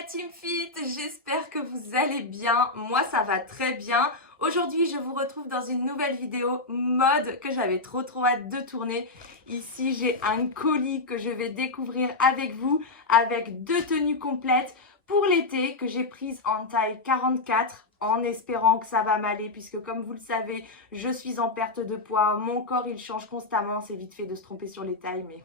la Team Fit, j'espère que vous allez bien, moi ça va très bien. Aujourd'hui je vous retrouve dans une nouvelle vidéo mode que j'avais trop hâte de tourner. Ici j'ai un colis que je vais découvrir avec vous avec deux tenues complètes pour l'été que j'ai prise en taille 44 en espérant que ça va m'aller puisque comme vous le savez je suis en perte de poids, mon corps il change constamment, c'est vite fait de se tromper sur les tailles mais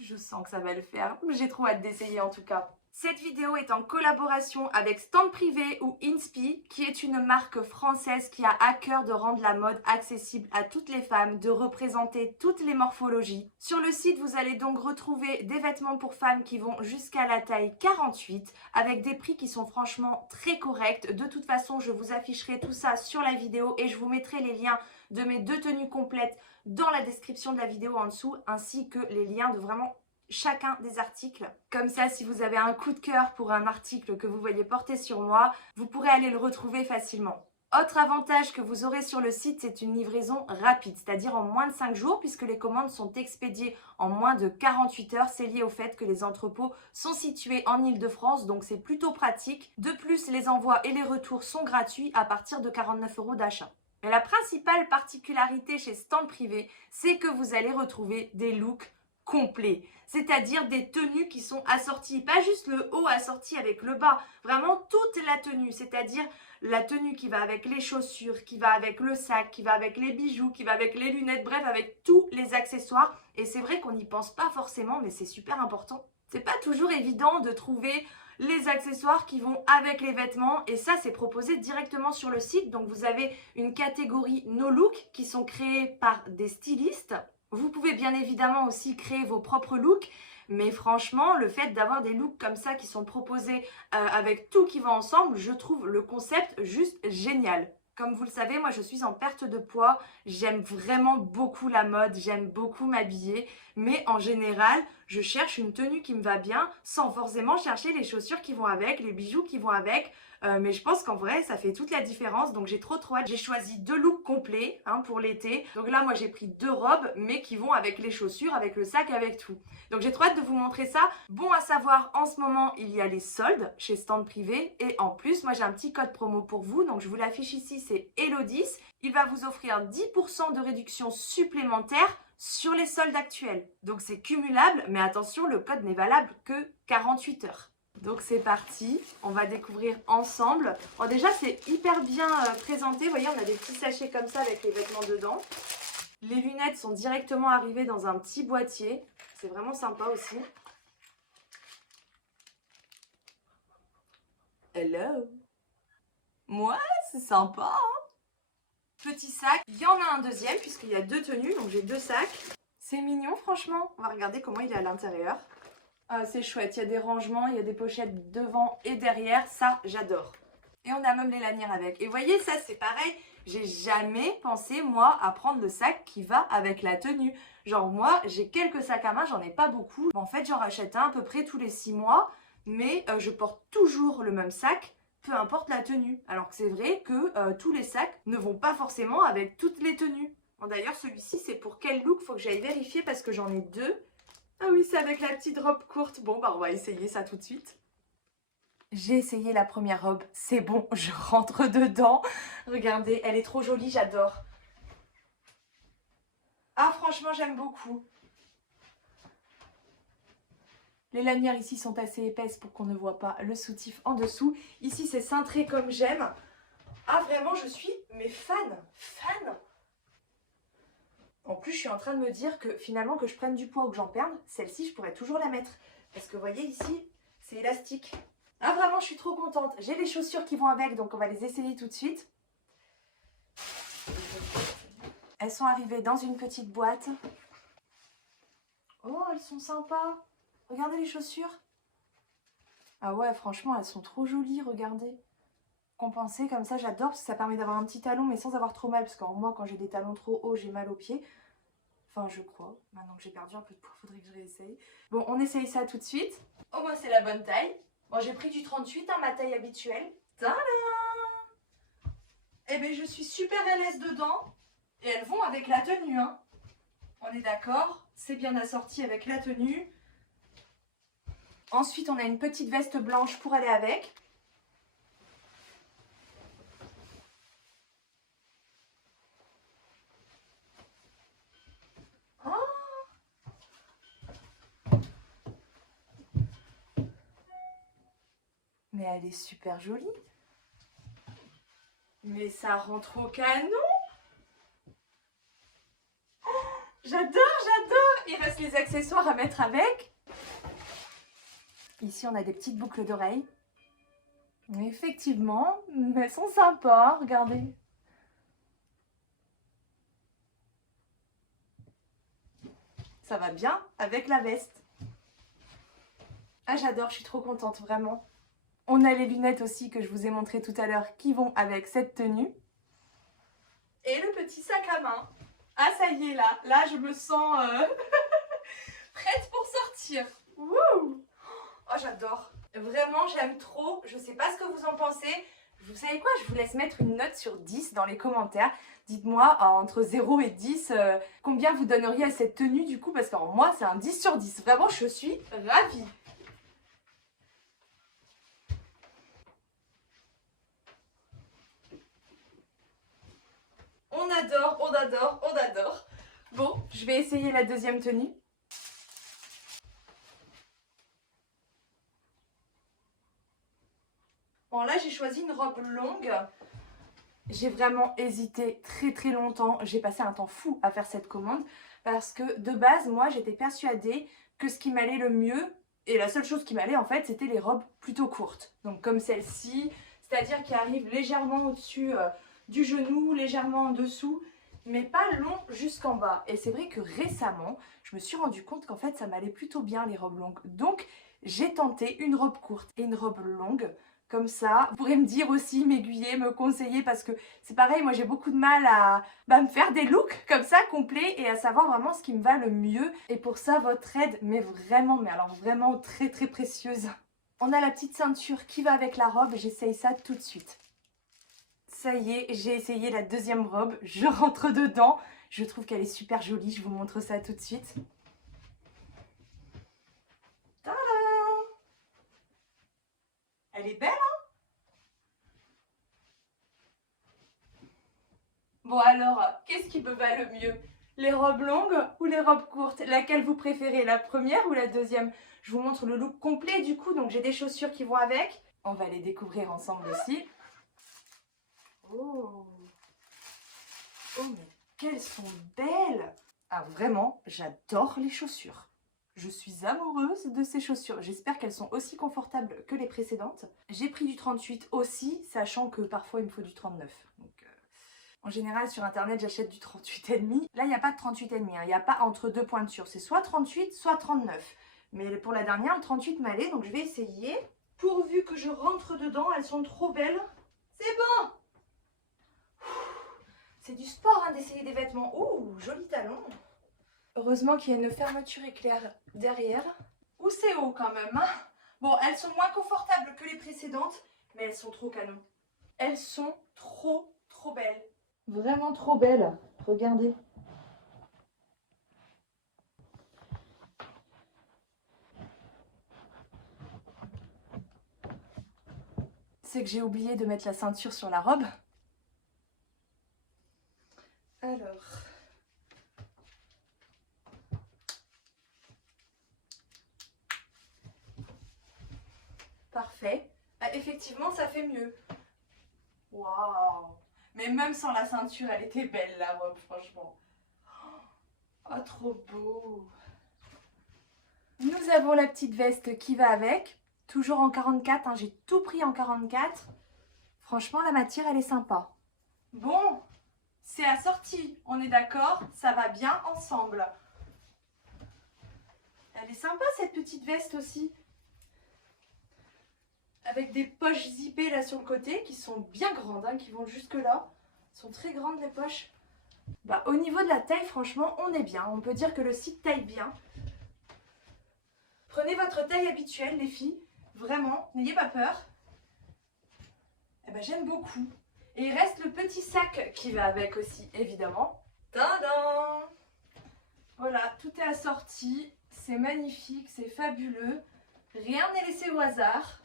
je sens que ça va le faire. J'ai trop hâte d'essayer en tout cas. Cette vidéo est en collaboration avec Stand Privé ou Inspi, qui est une marque française qui a à cœur de rendre la mode accessible à toutes les femmes, de représenter toutes les morphologies. Sur le site, vous allez donc retrouver des vêtements pour femmes qui vont jusqu'à la taille 48, avec des prix qui sont franchement très corrects. De toute façon, je vous afficherai tout ça sur la vidéo et je vous mettrai les liens de mes deux tenues complètes dans la description de la vidéo en dessous, ainsi que les liens de vraiment chacun des articles. Comme ça, si vous avez un coup de cœur pour un article que vous voyez porter sur moi, vous pourrez aller le retrouver facilement. Autre avantage que vous aurez sur le site, c'est une livraison rapide, c'est-à-dire en moins de 5 jours, puisque les commandes sont expédiées en moins de 48 heures. C'est lié au fait que les entrepôts sont situés en Île-de-France, donc c'est plutôt pratique. De plus, les envois et les retours sont gratuits à partir de 49 € d'achat. Mais la principale particularité chez Stand Privé, c'est que vous allez retrouver des looks complets, c'est-à-dire des tenues qui sont assorties, pas juste le haut assorti avec le bas, vraiment toute la tenue, c'est-à-dire la tenue qui va avec les chaussures, qui va avec le sac, qui va avec les bijoux, qui va avec les lunettes, bref, avec tous les accessoires. Et c'est vrai qu'on n'y pense pas forcément, mais c'est super important. C'est pas toujours évident de trouver les accessoires qui vont avec les vêtements et ça c'est proposé directement sur le site. Donc vous avez une catégorie no look qui sont créés par des stylistes. Vous pouvez bien évidemment aussi créer vos propres looks, mais franchement le fait d'avoir des looks comme ça qui sont proposés avec tout qui va ensemble, je trouve le concept juste génial. Comme vous le savez, moi je suis en perte de poids, j'aime vraiment beaucoup la mode, j'aime beaucoup m'habiller, mais en général, je cherche une tenue qui me va bien sans forcément chercher les chaussures qui vont avec, les bijoux qui vont avec. Mais je pense qu'en vrai, ça fait toute la différence, donc j'ai trop hâte. J'ai choisi deux looks complets pour l'été. Donc là, moi j'ai pris deux robes, mais qui vont avec les chaussures, avec le sac, avec tout. Donc j'ai trop hâte de vous montrer ça. Bon à savoir, en ce moment, il y a les soldes chez Stand Privé. Et en plus, moi j'ai un petit code promo pour vous, donc je vous l'affiche ici, c'est Elodie. Il va vous offrir 10% de réduction supplémentaire sur les soldes actuels. Donc c'est cumulable, mais attention, le code n'est valable que 48 heures. Donc c'est parti, on va découvrir ensemble. Bon, déjà c'est hyper bien présenté, vous voyez on a des petits sachets comme ça avec les vêtements dedans. Les lunettes sont directement arrivées dans un petit boîtier, c'est vraiment sympa aussi. Hello. Moi c'est sympa Petit sac, il y en a un deuxième puisqu'il y a deux tenues, donc j'ai deux sacs. C'est mignon franchement, on va regarder comment il est à l'intérieur. C'est chouette, il y a des rangements, il y a des pochettes devant et derrière, ça j'adore. Et on a même les lanières avec. Et vous voyez, ça c'est pareil, j'ai jamais pensé moi à prendre le sac qui va avec la tenue. Genre moi, j'ai quelques sacs à main, j'en ai pas beaucoup. En fait, j'en rachète un à peu près tous les 6 mois, mais je porte toujours le même sac, peu importe la tenue. Alors que c'est vrai que tous les sacs ne vont pas forcément avec toutes les tenues. Bon, d'ailleurs, celui-ci, c'est pour quel look? Faut que j'aille vérifier parce que j'en ai deux. Ah oui, c'est avec la petite robe courte. Bon, bah on va essayer ça tout de suite. J'ai essayé la première robe. C'est bon, je rentre dedans. Regardez, elle est trop jolie, j'adore. Ah, franchement, j'aime beaucoup. Les lanières ici sont assez épaisses pour qu'on ne voit pas le soutif en dessous. Ici, c'est cintré comme j'aime. Ah, vraiment, je suis fan. En plus, je suis en train de me dire que finalement, que je prenne du poids ou que j'en perde, celle-ci, je pourrais toujours la mettre. Parce que vous voyez ici, c'est élastique. Ah, vraiment, je suis trop contente. J'ai les chaussures qui vont avec, donc on va les essayer tout de suite. Elles sont arrivées dans une petite boîte. Oh, elles sont sympas. Regardez les chaussures. Ah ouais, franchement, elles sont trop jolies, regardez. Compensées comme ça, j'adore parce que ça permet d'avoir un petit talon mais sans avoir trop mal. Parce que moi, quand j'ai des talons trop hauts, j'ai mal aux pieds. Enfin, je crois. Maintenant que j'ai perdu un peu de poids, faudrait que je réessaye. Bon, on essaye ça tout de suite. Au moins, c'est la bonne taille. Bon, j'ai pris du 38, ma taille habituelle. Tadam! Eh bien, je suis super à l'aise dedans. Et elles vont avec la tenue, On est d'accord? C'est bien assorti avec la tenue. Ensuite, on a une petite veste blanche pour aller avec. Mais elle est super jolie. Mais ça rentre au canon. Oh, j'adore, j'adore. Il reste les accessoires à mettre avec. Ici, on a des petites boucles d'oreilles. Effectivement, elles sont sympas, regardez. Ça va bien avec la veste. Ah, j'adore, je suis trop contente, vraiment. On a les lunettes aussi que je vous ai montré tout à l'heure qui vont avec cette tenue. Et le petit sac à main. Ah, ça y est, là je me sens prête pour sortir. Wouh! Oh, j'adore. Vraiment, j'aime trop. Je sais pas ce que vous en pensez. Vous savez quoi? Je vous laisse mettre une note sur 10 dans les commentaires. Dites-moi, entre 0 et 10, combien vous donneriez à cette tenue du coup? Parce que moi, c'est un 10 sur 10. Vraiment, je suis ravie. On adore, on adore, on adore. Bon, je vais essayer la deuxième tenue. Bon, là, j'ai choisi une robe longue. J'ai vraiment hésité très longtemps. J'ai passé un temps fou à faire cette commande parce que de base, moi, j'étais persuadée que ce qui m'allait le mieux, et la seule chose qui m'allait en fait, c'était les robes plutôt courtes. Donc comme celle-ci, c'est-à-dire qui arrivent légèrement au-dessus du genou, légèrement en dessous, mais pas long jusqu'en bas. Et c'est vrai que récemment, je me suis rendu compte qu'en fait, ça m'allait plutôt bien les robes longues. Donc, j'ai tenté une robe courte et une robe longue. Comme ça, vous pourrez me dire aussi, m'aiguiller, me conseiller, parce que c'est pareil, moi j'ai beaucoup de mal à me faire des looks comme ça, complets, et à savoir vraiment ce qui me va le mieux. Et pour ça, votre aide m'est vraiment, mais alors vraiment très précieuse. On a la petite ceinture qui va avec la robe, j'essaye ça tout de suite. Ça y est, j'ai essayé la deuxième robe, je rentre dedans. Je trouve qu'elle est super jolie, je vous montre ça tout de suite. Tadam! Elle est belle, hein? Bon alors, qu'est-ce qui me va le mieux? Les robes longues ou les robes courtes? Laquelle vous préférez, la première ou la deuxième? Je vous montre le look complet du coup, donc j'ai des chaussures qui vont avec. On va les découvrir ensemble aussi. Oh, oh mais qu'elles sont belles! Ah vraiment, j'adore les chaussures. Je suis amoureuse de ces chaussures. J'espère qu'elles sont aussi confortables que les précédentes. J'ai pris du 38 aussi, sachant que parfois il me faut du 39. Donc, en général, sur internet, j'achète du 38,5. Là, il n'y a pas de 38,5. Il n'y a pas entre deux pointures. C'est soit 38, soit 39. Mais pour la dernière, le 38 m'allait, donc je vais essayer. Pourvu que je rentre dedans, elles sont trop belles. C'est bon! C'est du sport hein, d'essayer des vêtements. Ouh, joli talon. Heureusement qu'il y a une fermeture éclair derrière. Ouh, c'est haut quand même. Hein. Bon, elles sont moins confortables que les précédentes, mais elles sont trop canon. Elles sont trop belles. Vraiment trop belles. Regardez. C'est que j'ai oublié de mettre la ceinture sur la robe. Alors... Parfait. Ah, effectivement, ça fait mieux. Waouh! Mais même sans la ceinture, elle était belle la robe, franchement. Oh, trop beau! Nous avons la petite veste qui va avec. Toujours en 44, hein, j'ai tout pris en 44. Franchement, la matière, elle est sympa. Bon, c'est assorti, on est d'accord? Ça va bien ensemble. Elle est sympa cette petite veste aussi. Avec des poches zippées là sur le côté qui sont bien grandes, hein, qui vont jusque là. Elles sont très grandes les poches. Bah, au niveau de la taille, franchement, on est bien. On peut dire que le site taille bien. Prenez votre taille habituelle, les filles. Vraiment, n'ayez pas peur. Eh ben, j'aime beaucoup. Et il reste le petit sac qui va avec aussi, évidemment. Tadam! Voilà, tout est assorti. C'est magnifique, c'est fabuleux. Rien n'est laissé au hasard.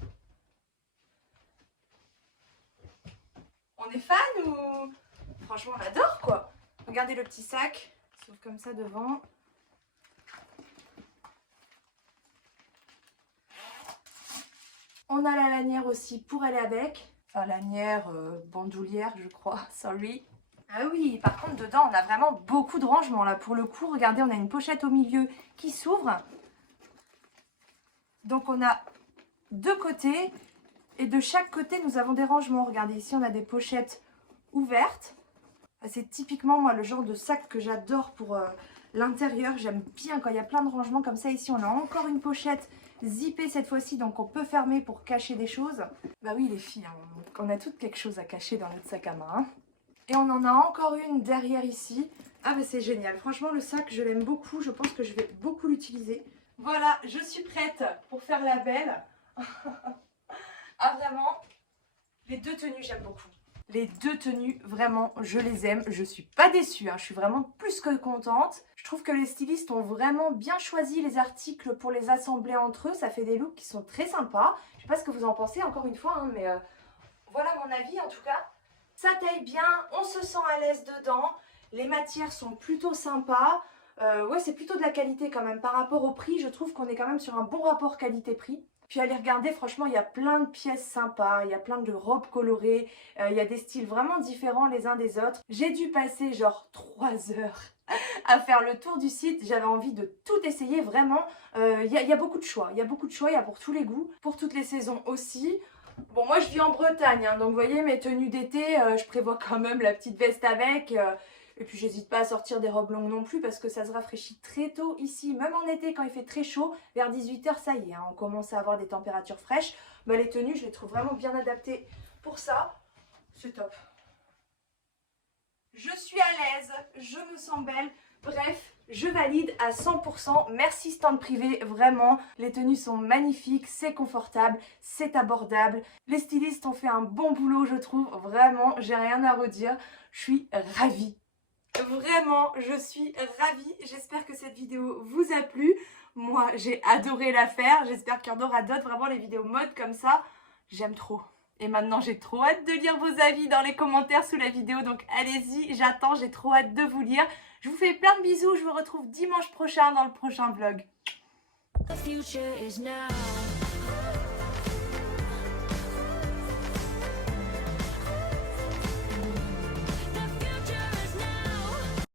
On est fan ou... Franchement, on adore quoi. Regardez le petit sac, sauf comme ça devant. On a la lanière aussi pour aller avec. Enfin, lanière, bandoulière, je crois, sorry. Ah oui, par contre, dedans, on a vraiment beaucoup de rangements là. Pour le coup, regardez, on a une pochette au milieu qui s'ouvre. Donc, on a deux côtés. Et de chaque côté, nous avons des rangements. Regardez, ici, on a des pochettes ouvertes. C'est typiquement, moi, le genre de sac que j'adore pour l'intérieur. J'aime bien quand il y a plein de rangements comme ça. Ici, on a encore une pochette zippée cette fois-ci. Donc, on peut fermer pour cacher des choses. Bah oui, les filles, hein, on a toutes quelque chose à cacher dans notre sac à main. Hein. Et on en a encore une derrière ici. Ah bah c'est génial. Franchement, le sac, je l'aime beaucoup. Je pense que je vais beaucoup l'utiliser. Voilà, je suis prête pour faire la belle. Ah vraiment, les deux tenues, j'aime beaucoup. Les deux tenues, vraiment, je les aime. Je suis pas déçue, hein. Je suis vraiment plus que contente. Je trouve que les stylistes ont vraiment bien choisi les articles pour les assembler entre eux. Ça fait des looks qui sont très sympas. Je sais pas ce que vous en pensez, encore une fois, hein, mais voilà mon avis en tout cas. Ça taille bien, on se sent à l'aise dedans. Les matières sont plutôt sympas. Ouais, c'est plutôt de la qualité quand même. Par rapport au prix, je trouve qu'on est quand même sur un bon rapport qualité-prix. Puis allez regarder, franchement, il y a plein de pièces sympas, il y a plein de robes colorées, il y a des styles vraiment différents les uns des autres. J'ai dû passer genre 3 heures à faire le tour du site, j'avais envie de tout essayer, vraiment. Il y a beaucoup de choix, il y a pour tous les goûts, pour toutes les saisons aussi. Bon, moi je vis en Bretagne, hein, donc vous voyez, mes tenues d'été, je prévois quand même la petite veste avec. Et puis j'hésite pas à sortir des robes longues non plus parce que ça se rafraîchit très tôt ici. Même en été quand il fait très chaud, vers 18 h ça y est, hein, on commence à avoir des températures fraîches. Bah, les tenues, je les trouve vraiment bien adaptées pour ça. C'est top. Je suis à l'aise, je me sens belle. Bref, je valide à 100%. Merci Stand Privé, vraiment. Les tenues sont magnifiques, c'est confortable, c'est abordable. Les stylistes ont fait un bon boulot, je trouve. Vraiment, j'ai rien à redire. Je suis ravie. Vraiment, je suis ravie. J'espère que cette vidéo vous a plu. Moi, j'ai adoré la faire. J'espère qu'il y en aura d'autres. Vraiment, les vidéos mode comme ça, j'aime trop. Et maintenant, j'ai trop hâte de lire vos avis dans les commentaires sous la vidéo. Donc, allez-y, j'attends. J'ai trop hâte de vous lire. Je vous fais plein de bisous. Je vous retrouve dimanche prochain dans le prochain vlog. The future is now.